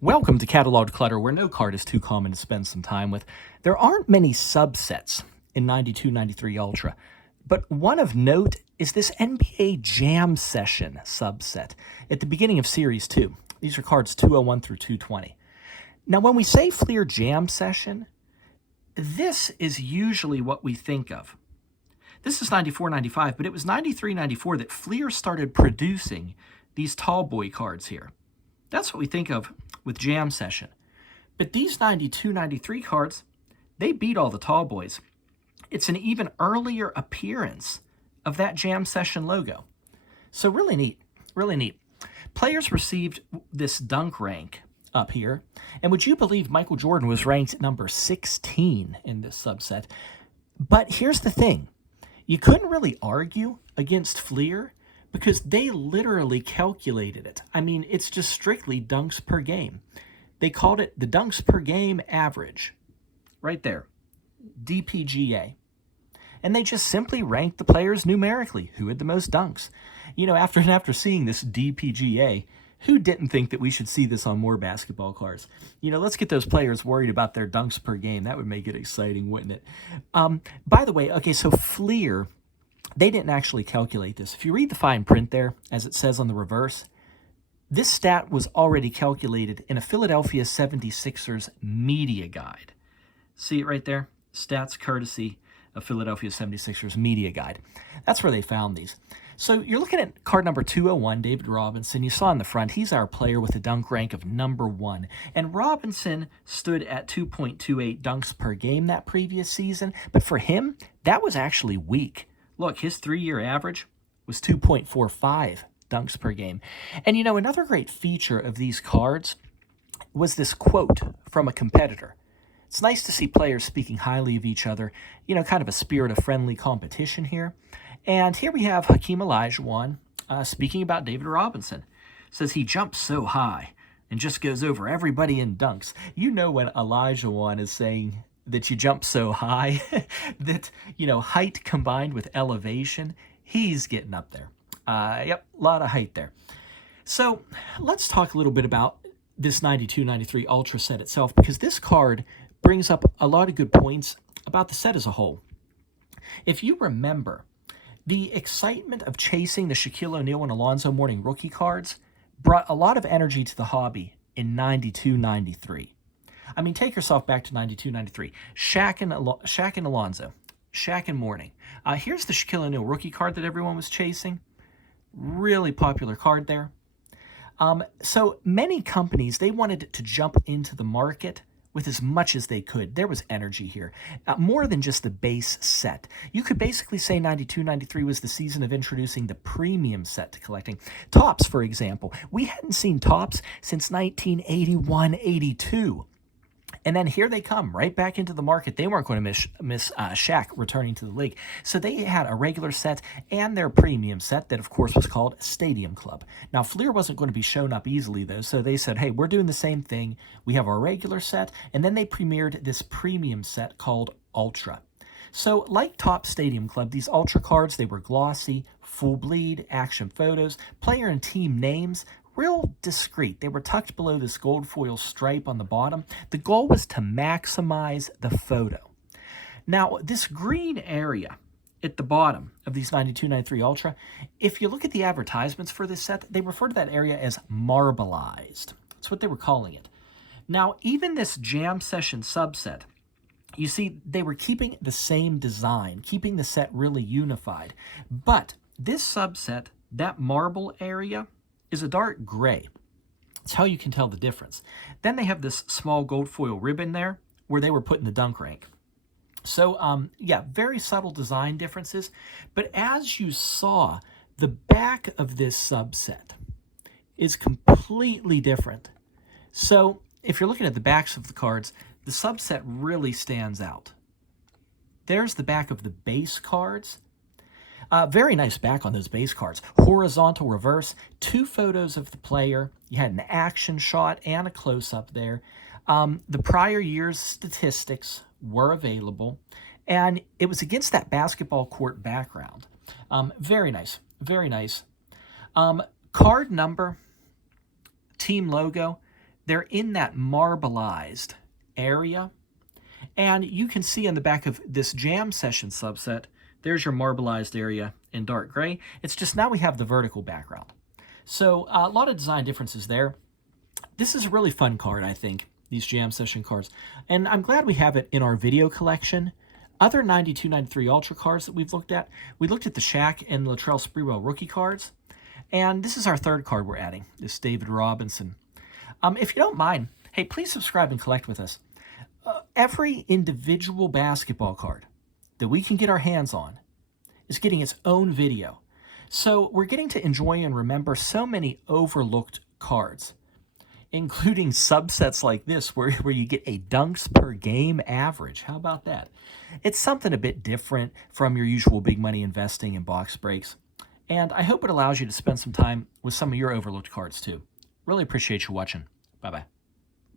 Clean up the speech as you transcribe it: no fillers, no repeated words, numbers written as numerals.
Welcome to Cataloged Clutter, where no card is too common to spend some time with. There aren't many subsets in 92-93 Ultra, but one of note is this NBA Jam Session subset at the beginning of Series 2. These are cards 201 through 220. Now, when we say Fleer Jam Session, this is usually what we think of. This is 94-95, but it was 93-94 that Fleer started producing these tallboy cards here. That's what we think of with Jam Session. But these 92-93 cards, they beat all the tall boys. It's an even earlier appearance of that Jam Session logo. So really neat, really neat. Players received this dunk rank up here. And would you believe Michael Jordan was ranked number 16 in this subset? But here's the thing. You couldn't really argue against Fleer because they literally calculated it. I mean, it's just strictly dunks per game. They called it the dunks per game average. Right there. DPGA. And they just simply ranked the players numerically. Who had the most dunks? You know, after seeing this DPGA, who didn't think that we should see this on more basketball cards? You know, let's get those players worried about their dunks per game. That would make it exciting, wouldn't it? By the way, okay, so Fleer, they didn't actually calculate this. If you read the fine print there, as it says on the reverse, this stat was already calculated in a Philadelphia 76ers media guide. See it right there? Stats courtesy of Philadelphia 76ers media guide. That's where they found these. So you're looking at card number 201, David Robinson. You saw in the front, he's our player with a dunk rank of number 1. And Robinson stood at 2.28 dunks per game that previous season. But for him, that was actually weak. Look, his 3-year average was 2.45 dunks per game. And you know, another great feature of these cards was this quote from a competitor. It's nice to see players speaking highly of each other, you know, kind of a spirit of friendly competition here. And here we have Hakeem Olajuwon speaking about David Robinson. Says he jumps so high and just goes over everybody in dunks. You know when Olajuwon is saying that you jump so high, that, you know, height combined with elevation, he's getting up there. Yep, a lot of height there. So let's talk a little bit about this 92-93 Ultra set itself, because this card brings up a lot of good points about the set as a whole. If you remember, the excitement of chasing the Shaquille O'Neal and Alonzo Mourning rookie cards brought a lot of energy to the hobby in 92-93. I mean, take yourself back to 92-93. Shaq and Alonzo, Shaq and Mourning. Here's the Shaquille O'Neal rookie card that everyone was chasing. Really popular card there. So many companies, they wanted to jump into the market with as much as they could. There was energy here, more than just the base set. You could basically say 92-93 was the season of introducing the premium set to collecting. Tops, for example. We hadn't seen Tops since 1981-82. And then here they come, right back into the market. They weren't going to miss Shaq returning to the league. So they had a regular set and their premium set that, of course, was called Stadium Club. Now, Fleer wasn't going to be shown up easily, though, so they said, hey, we're doing the same thing. We have our regular set, and then they premiered this premium set called Ultra. So like Top Stadium Club, these Ultra cards, they were glossy, full bleed, action photos, player and team names, real discreet. They were tucked below this gold foil stripe on the bottom. The goal was to maximize the photo. Now, this green area at the bottom of these 92-93 Ultra, if you look at the advertisements for this set, they refer to that area as marbleized. That's what they were calling it. Now, even this Jam Session subset, you see, they were keeping the same design, keeping the set really unified. But this subset, that marble area, is a dark gray. It's how you can tell the difference. Then they have this small gold foil ribbon there where they were putting the dunk rank. So, yeah, very subtle design differences. But as you saw, the back of this subset is completely different. So if you're looking at the backs of the cards, the subset really stands out. There's the back of the base cards. Very nice back on those base cards. Horizontal reverse, 2 photos of the player. You had an action shot and a close-up there. The prior year's statistics were available, and it was against that basketball court background. Very nice, very nice. Card number, team logo, they're in that marbleized area. And you can see on the back of this jam session subset, there's your marbleized area in dark gray. It's just now we have the vertical background. So a lot of design differences there. This is a really fun card, I think, these jam session cards. And I'm glad we have it in our video collection. Other 92, 93 Ultra cards that we've looked at, we looked at the Shaq and Latrell Sprewell rookie cards. And this is our third card we're adding, this David Robinson. If you don't mind, hey, please subscribe and collect with us. Every individual basketball card that we can get our hands on is getting its own video. So we're getting to enjoy and remember so many overlooked cards, including subsets like this where you get a dunks per game average. How about that? It's something a bit different from your usual big money investing and box breaks. And I hope it allows you to spend some time with some of your overlooked cards too. Really appreciate you watching. Bye-bye.